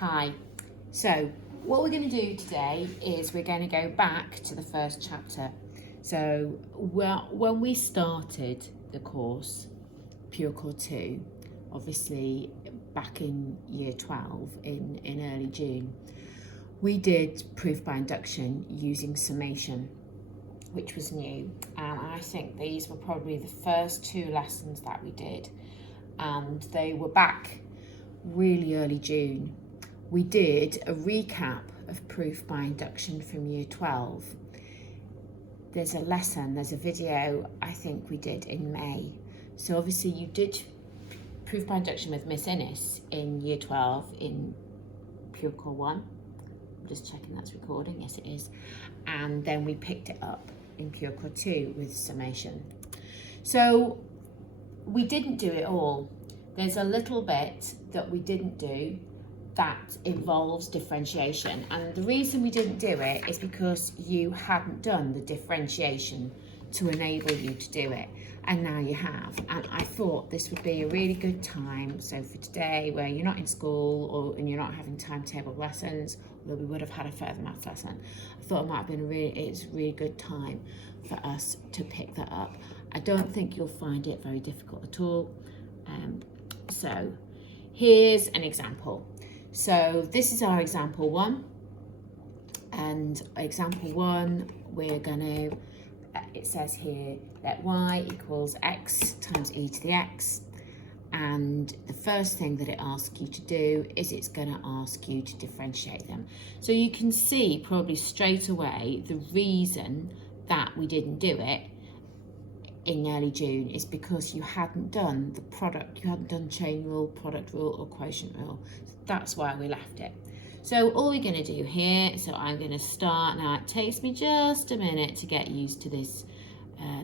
Hi. So what we're going to do today is we're going to go back to the first chapter. So when we started the course, Pure Core 2, obviously back in year 12 in early June, we did proof by induction using summation, which was new. And I think these were probably the first two lessons that we did. And they were back really early June. We did a recap of proof by induction from year 12. There's a video I think we did in May. So obviously you did proof by induction with Miss Innes in year 12 in Pure Core 1. I'm just checking that's recording, yes it is. And then we picked it up in Pure Core 2 with summation. So we didn't do it all. There's a little bit that we didn't do that involves differentiation, and the reason we didn't do it is because you hadn't done the differentiation to enable you to do it, and now you have. And I thought this would be a really good time, so for today where you're not in school and you're not having timetable lessons, although we would have had a further maths lesson, I thought it might have been it's a really good time for us to pick that up. I don't think you'll find it very difficult at all. So here's an example. So this is our example 1, and example 1 we're going to, it says here that y equals x times e to the x, and the first thing that it asks you to do is it's going to ask you to differentiate them. So you can see probably straight away the reason that we didn't do it in early June is because you hadn't done the product, you hadn't done chain rule, product rule or quotient rule. That's why we left it. So all we're going to do here, so I'm going to start, now it takes me just a minute to get used to this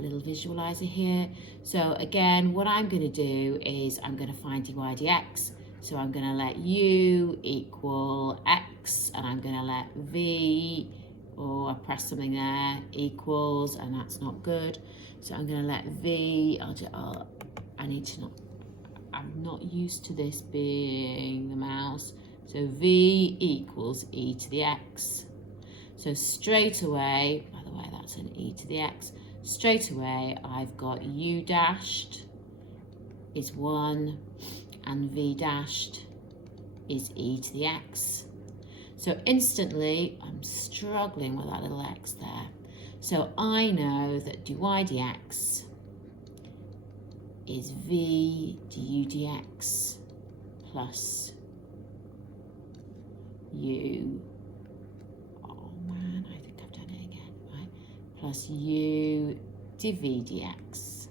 little visualizer here. So again, what I'm going to do is I'm going to find dy dx. So I'm going to let u equal x, and I'm going to let v, or I press something there, equals, and that's not good. So I'm going to let v, I'm not used to this being the mouse. So v equals e to the x. So straight away, by the way, that's an e to the x. Straight away, I've got u dashed is 1 and v dashed is e to the x. So instantly, I'm struggling with that little x there. So I know that dy dx is v du dx plus u, oh man, I think I've done it again, right? Plus u dv dx.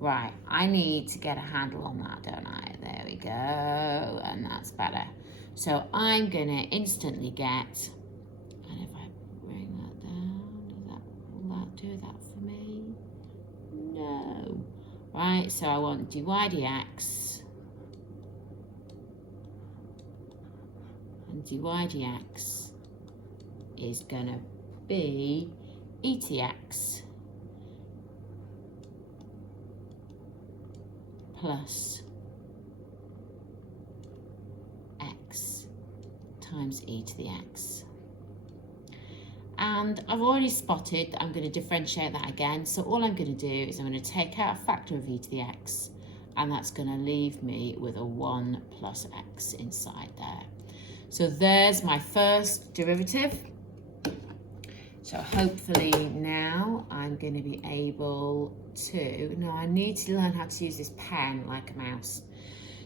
Right, I need to get a handle on that, don't I? There we go, and that's better. So I'm going to instantly get, and if I bring that down, will that do that for me? No. Right, so I want dy dx, and dy dx is going to be e to the x plus x times e to the x. And I've already spotted that I'm going to differentiate that again. So all I'm going to do is I'm going to take out a factor of e to the x, and that's going to leave me with a 1 plus x inside there. So there's my first derivative. So hopefully now I'm going to be able to, no, I need to learn how to use this pen like a mouse.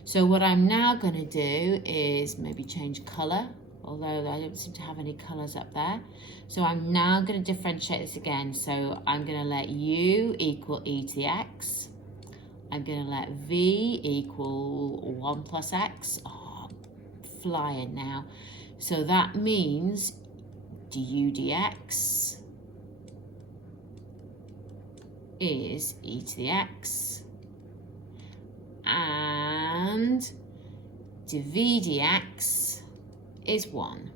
So what I'm now going to do is maybe change colour, although I don't seem to have any colours up there. So I'm now going to differentiate this again. So I'm going to let u equal e to the x. I'm going to let v equal 1 plus x. Oh, I'm flying now. So that means du dx is e to the x, and dv dx is 1.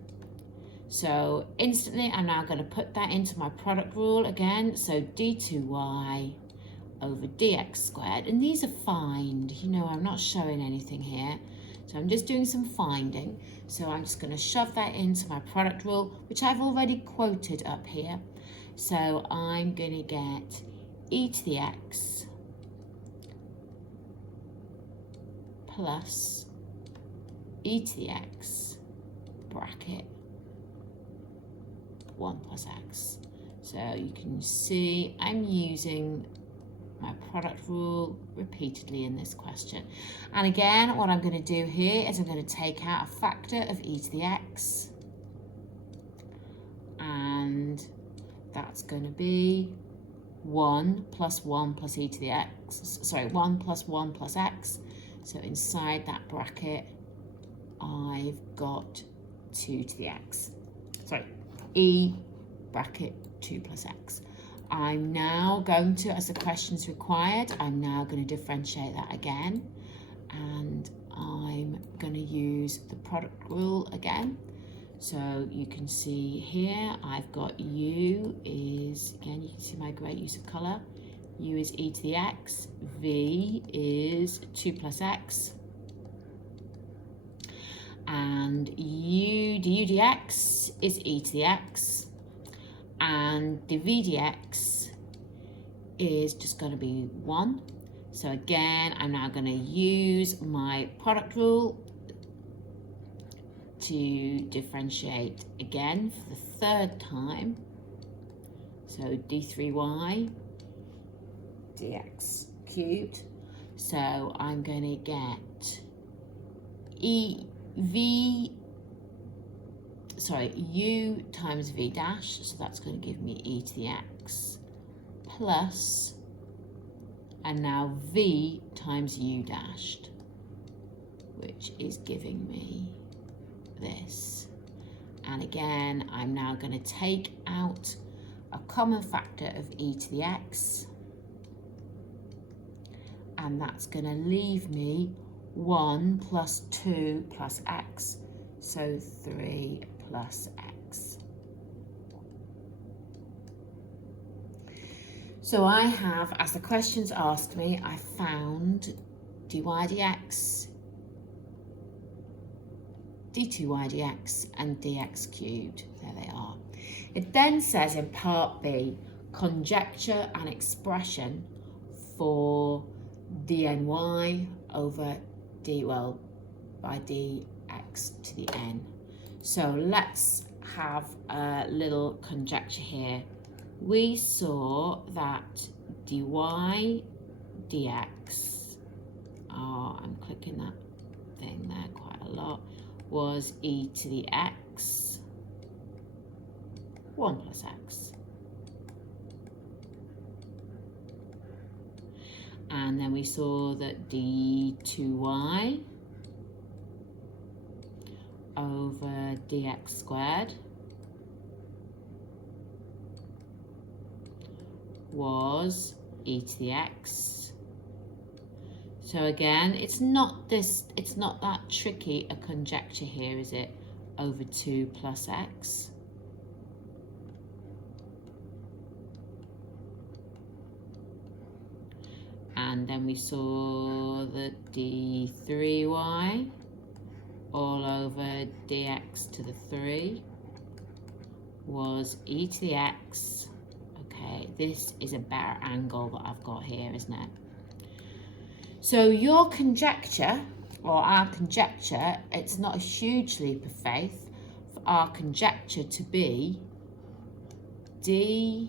So instantly I'm now going to put that into my product rule again. So d2y over dx squared, and these are fine, you know, I'm not showing anything here. So I'm just doing some finding. So I'm just going to shove that into my product rule, which I've already quoted up here. So I'm going to get e to the x plus e to the x bracket 1 plus x. So you can see I'm using my product rule repeatedly in this question. And again, what I'm going to do here is I'm going to take out a factor of e to the x, and that's going to be 1 plus 1 plus e to the x, sorry, 1 plus 1 plus x. So inside that bracket, I've got 2 to the x. Sorry, e bracket 2 plus x. I'm now going to, as the question's required, I'm now going to differentiate that again. And I'm going to use the product rule again. So you can see here, I've got u is, again, you can see my great use of colour. U is e to the x, v is 2 plus x, and u du dx is e to the x, and the v dx is just going to be 1. So again, I'm now going to use my product rule to differentiate again for the third time. So d3y dx cubed. So I'm going to get u times v dash, so that's going to give me e to the x plus, and now v times u dashed, which is giving me this. And again, I'm now going to take out a common factor of e to the x, and that's going to leave me 1 plus 2 plus x, so 3 plus x. So I have, as the questions asked me, I found dy dx, d2y dx, and dx cubed. There they are. It then says in part B, conjecture an expression for dny over by dx to the n. So let's have a little conjecture here. We saw that dy dx, I'm clicking that thing there quite a lot, was e to the x 1 plus x. And then we saw that d2y over dx squared was e to the x. So again, it's not that tricky a conjecture here, is it? Over 2 plus x. And then we saw that d3y all over dx to the 3 was e to the x. Okay, this is a better angle that I've got here, isn't it? So your conjecture, or our conjecture, it's not a huge leap of faith for our conjecture to be dny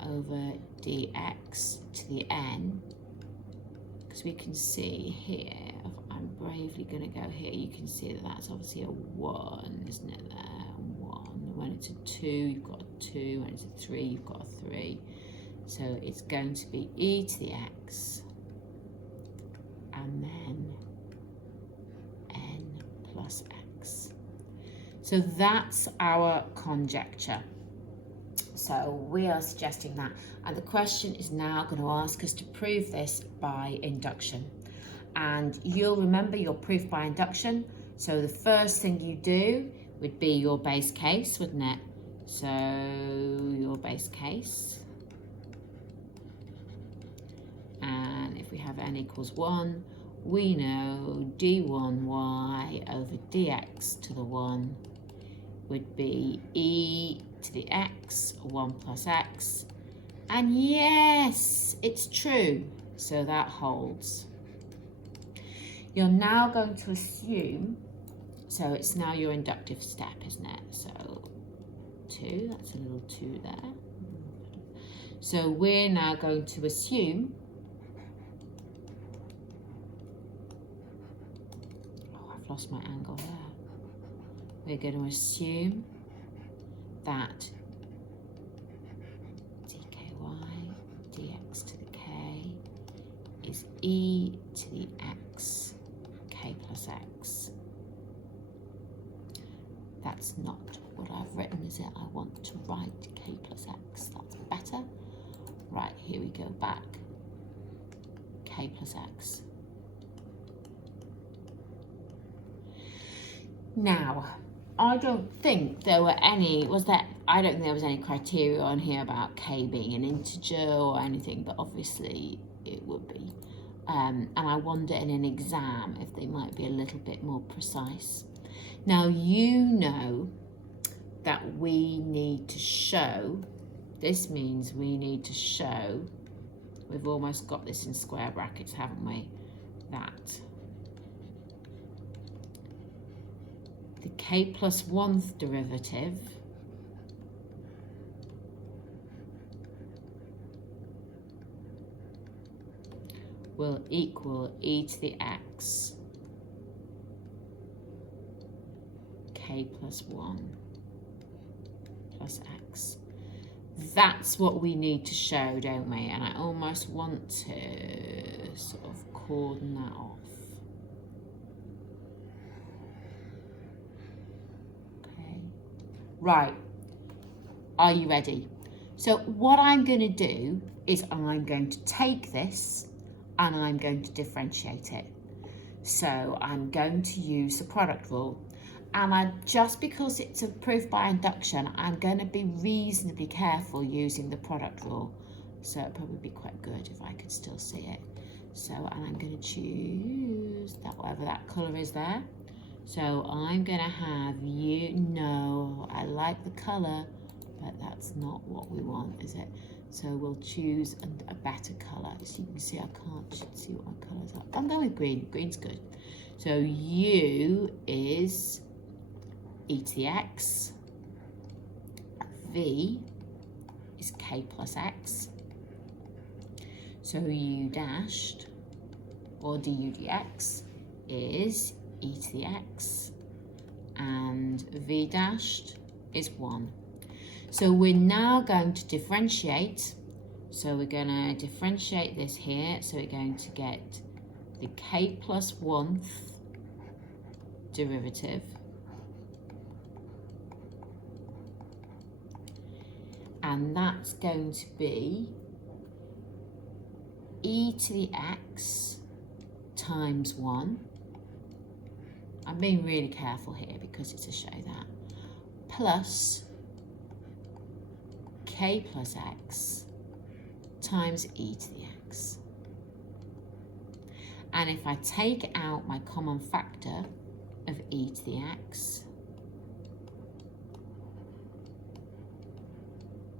over dx to the n, because we can see here, if I'm bravely going to go here, you can see that that's obviously a 1, isn't it there? 1. When it's a 2, you've got a 2. When it's a 3, you've got a 3. So it's going to be e to the x and then n plus x. So that's our conjecture. So we are suggesting that, and the question is now going to ask us to prove this by induction. And you'll remember your proof by induction. So the first thing you do would be your base case, wouldn't it? So your base case. and if we have n equals 1, we know d1y over dx to the 1 would be e to the x, 1 plus x. And yes, it's true, so that holds. You're now going to assume, so it's now your inductive step, isn't it? So 2, that's a little 2 there. So we're now going to assume, oh, I've lost my angle there. We're going to assume that dx to the k is e to the x, k plus x. That's not what I've written, is it? I want to write k plus x. That's better. Right, here we go back. K plus x. Now, I don't think there were any, I don't think there was any criteria on here about k being an integer or anything, but obviously it would be. And I wonder in an exam if they might be a little bit more precise. Now, you know that we need to show, this means we need to show, we've almost got this in square brackets, haven't we, that the k plus 1th derivative will equal e to the x k plus 1 plus x. That's what we need to show, don't we? And I almost want to sort of cordon that off. Okay. Right. Are you ready? So what I'm going to do is I'm going to take this and I'm going to differentiate it. So I'm going to use the product rule. And just because it's a proof by induction, I'm going to be reasonably careful using the product rule. So it'd probably be quite good if I could still see it. So, and I'm going to choose that, whatever that colour is there. So I'm going to have no, I like the colour, but that's not what we want, is it? So we'll choose a better colour. As you can see, I can't see what my colours are. I'm going with green. Green's good. So U is e to the x. V is k plus x. So U dashed, or du dx, is e to the x. And V dashed is 1. So we're now going to differentiate. So we're going to differentiate this here. So we're going to get the k plus 1th derivative and that's going to be e to the x times 1. I'm being really careful here because it's a show that, plus k plus x times e to the x. And if I take out my common factor of e to the x,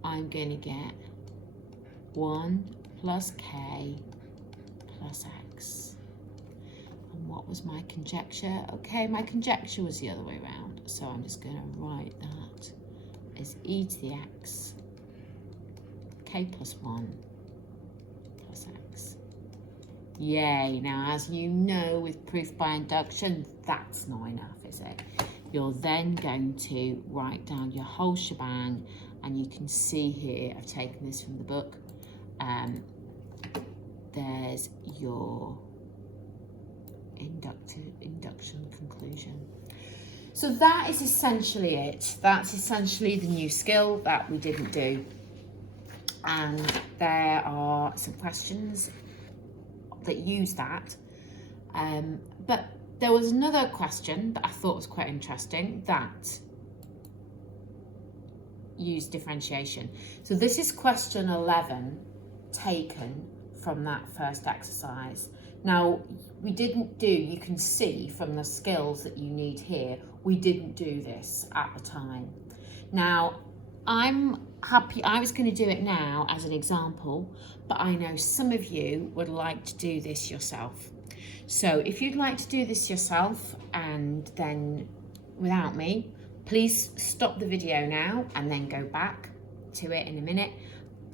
I'm going to get 1 plus k plus x. And what was my conjecture? Okay, my conjecture was the other way around. So I'm just going to write that as e to the x, k plus 1 plus x. Yay. Now, as you know, with proof by induction, that's not enough, is it? You're then going to write down your whole shebang, and you can see here, I've taken this from the book, there's your induction conclusion. So that is essentially it. That's essentially the new skill that we didn't do. And there are some questions that use that. But there was another question that I thought was quite interesting that used differentiation. So this is question 11 taken from that first exercise. Now, we didn't do, you can see from the skills that you need here, we didn't do this at the time. Now, I'm happy, I was going to do it now as an example, but I know some of you would like to do this yourself. So if you'd like to do this yourself and then without me, please stop the video now and then go back to it in a minute.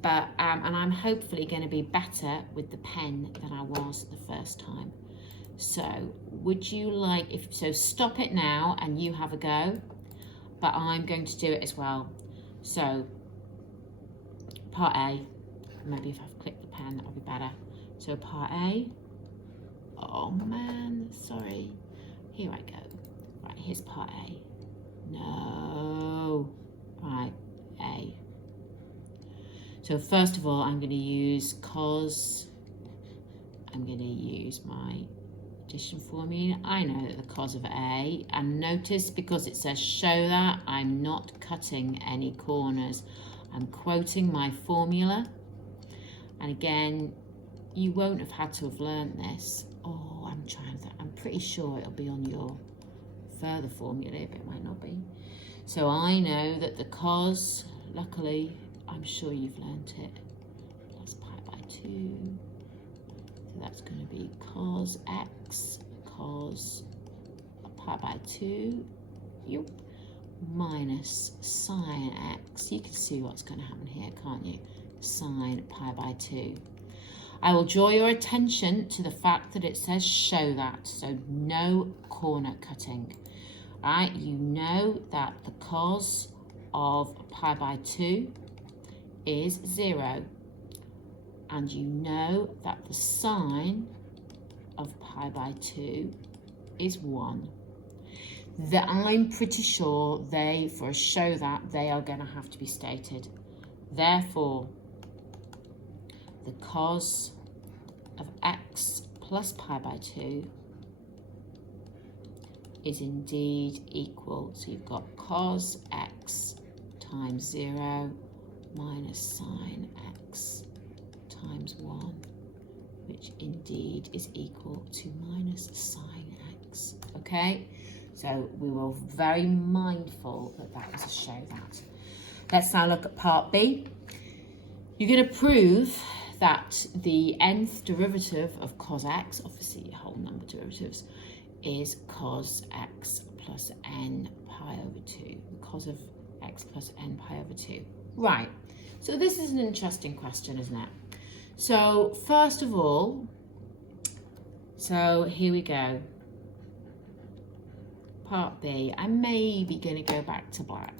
But and I'm hopefully going to be better with the pen than I was the first time. So would you like, if so, stop it now and you have a go, but I'm going to do it as well. So part A, maybe if I've clicked the pen that'll be better. So part A, oh man, sorry, here I go. Right, here's part A. No, right, A. So first of all, I'm going to use cos, I'm going to use my addition formula. I know that the cos of A, and notice because it says show that, I'm not cutting any corners. I'm quoting my formula. And again, you won't have had to have learned this. Oh, I'm pretty sure it'll be on your further formula, but it might not be. So I know that the cos, luckily, I'm sure you've learnt it, plus pi by 2. So that's going to be cos x, cos pi by 2, yep, minus sine x. You can see what's going to happen here, can't you? Sine pi by 2. I will draw your attention to the fact that it says show that, so no corner cutting. Right, you know that the cos of pi by 2 is 0, and you know that the sine of pi by 2 is 1. That I'm pretty sure for a show that, they are going to have to be stated. Therefore, the cos of x plus pi by 2 is indeed equal. So you've got cos x times 0 minus sine x times 1, which indeed is equal to minus sine x. Okay, so we were very mindful that that was a show that. Let's now look at part B. You're going to prove that the nth derivative of cos x, obviously whole number derivatives, is cos x plus n pi over 2. Cos of x plus n pi over 2. Right, so this is an interesting question, isn't it? So first of all, so here we go. Part B, I'm maybe going to go back to black.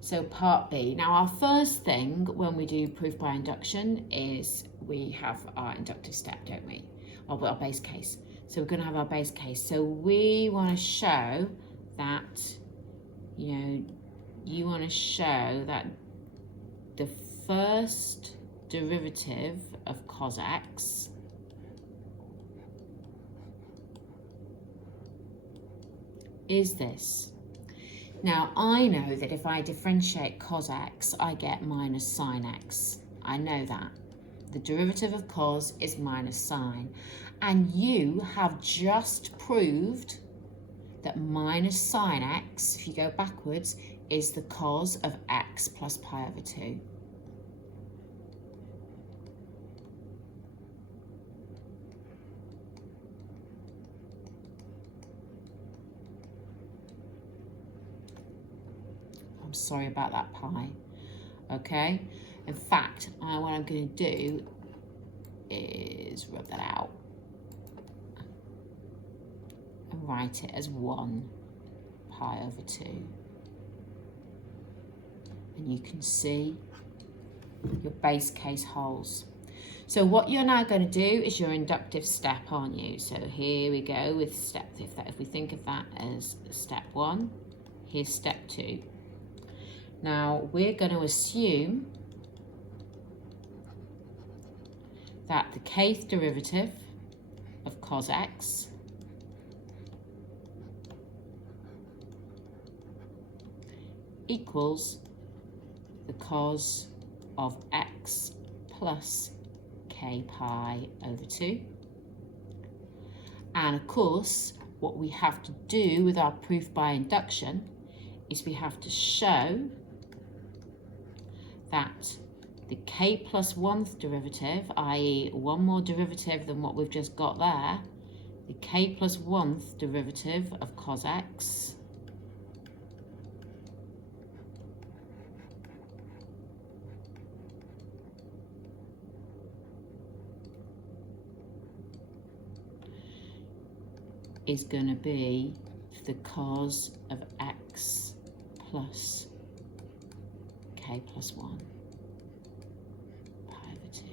So part B, now our first thing when we do proof by induction is we have our inductive step, don't we? Or our base case. So we're going to have our base case. So we want to show that, you want to show that the first derivative of cos x is this. Now, I know that if I differentiate cos x, I get minus sine x. I know that. The derivative of cos is minus sine. And you have just proved that minus sine x, if you go backwards, is the cos of x plus pi over 2. I'm sorry about that pi, okay? In fact, what I'm going to do is rub that out and write it as 1 pi over 2. And you can see your base case holds. So what you're now going to do is your inductive step, aren't you? So here we go with step, if we think of that as step 1, here's step 2. Now we're going to assume that the kth derivative of cos x equals the cos of x plus k pi over 2. And of course, what we have to do with our proof by induction is we have to show that the k plus 1th derivative, i.e. one more derivative than what we've just got there, the k plus 1th derivative of cos x is going to be the cos of x plus k plus 1 pi over 2.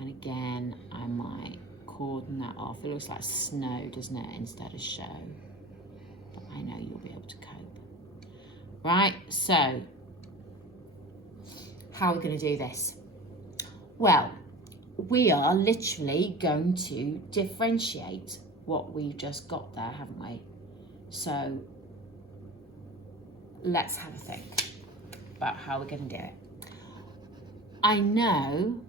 And again, I might cordon that off. It looks like snow, doesn't it, instead of show. But I know you'll be able to cope. Right, so how are we going to do this? Well, we are literally going to differentiate what we've just got there, haven't we? So let's have a think about how we're going to do it. I know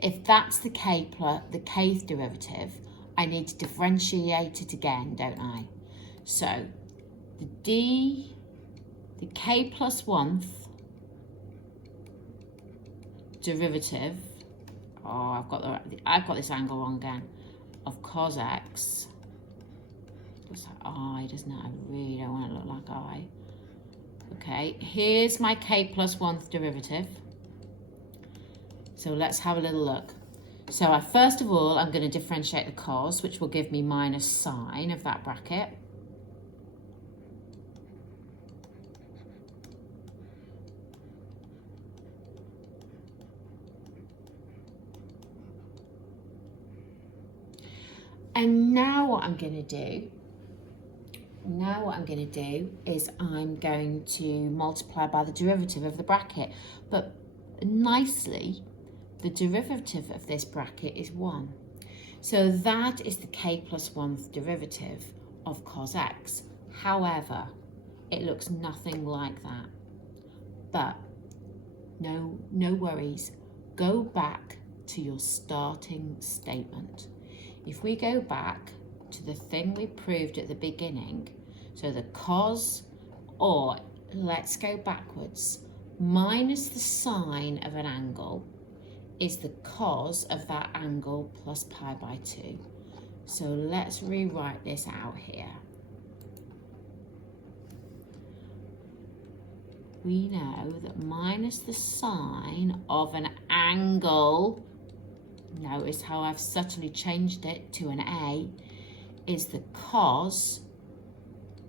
if that's the kth derivative, I need to differentiate it again, don't I? So the k plus 1th derivative, oh, I've got this angle wrong again, of cos x, looks like I, doesn't it? I really don't want it to look like I. Okay, here's my k plus 1th derivative. So let's have a little look. So first of all, I'm going to differentiate the cos, which will give me minus sine of that bracket. And now what I'm going to do, is I'm going to multiply by the derivative of the bracket. But nicely, the derivative of this bracket is 1. So that is the k plus 1th derivative of cos x. However, it looks nothing like that. But no worries. Go back to your starting statement. If we go back to the thing we proved at the beginning, so the cos, or let's go backwards, minus the sine of an angle is the cos of that angle plus pi by 2. So let's rewrite this out here. We know that minus the sine of an angle, notice how I've subtly changed it to an A, is the cos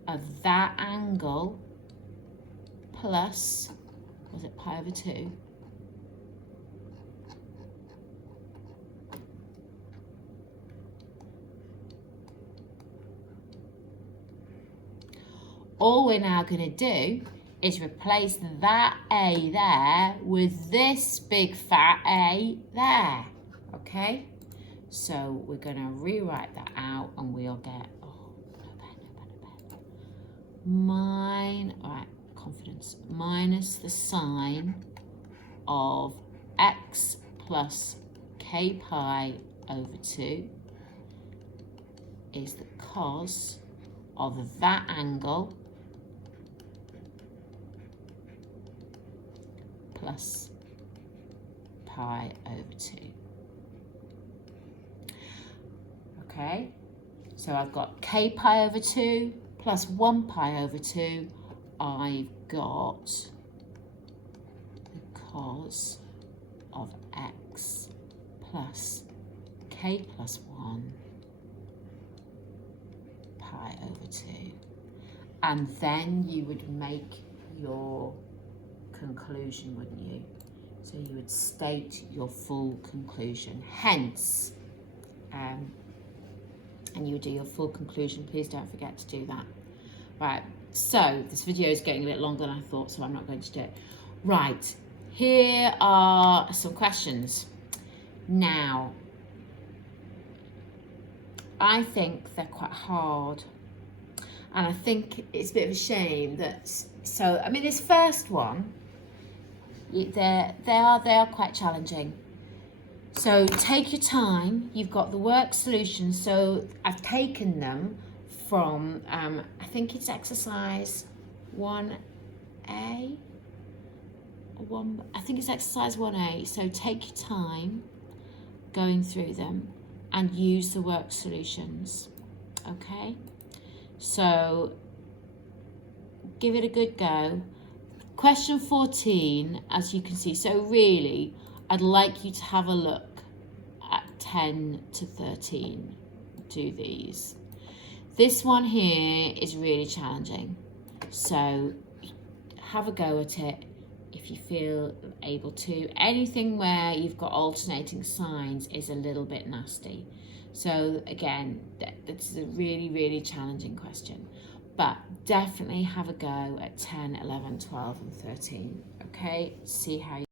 of that angle plus, was it pi over 2? All we're now going to do is replace that A there with this big fat A there. Okay? So we're going to rewrite that out and we'll get, oh, no pen. Alright, confidence. Minus the sine of x plus k pi over 2 is the cos of that angle plus pi over 2. Okay, so I've got k pi over 2 plus 1 pi over 2. I've got the cos of x plus k plus 1 pi over 2. And then you would make your conclusion, wouldn't you? So you would state your full conclusion. Hence, and you would do your full conclusion. Please don't forget to do that. Right, so this video is getting a bit longer than I thought, so I'm not going to do it. Right, here are some questions. Now, I think they're quite hard. And I think it's a bit of a shame that, so, I mean, this first one, they are quite challenging. So take your time. You've got the work solutions. So I've taken them from, I think it's exercise 1A. I think it's exercise 1A. So take your time going through them and use the work solutions. Okay? So give it a good go. Question 14, as you can see. So really, I'd like you to have a look at 10 to 13. Do these. This one here is really challenging. So have a go at it if you feel able to. Anything where you've got alternating signs is a little bit nasty. So again, this is a really, really challenging question. But definitely have a go at 10, 11, 12 and 13. Okay, see how you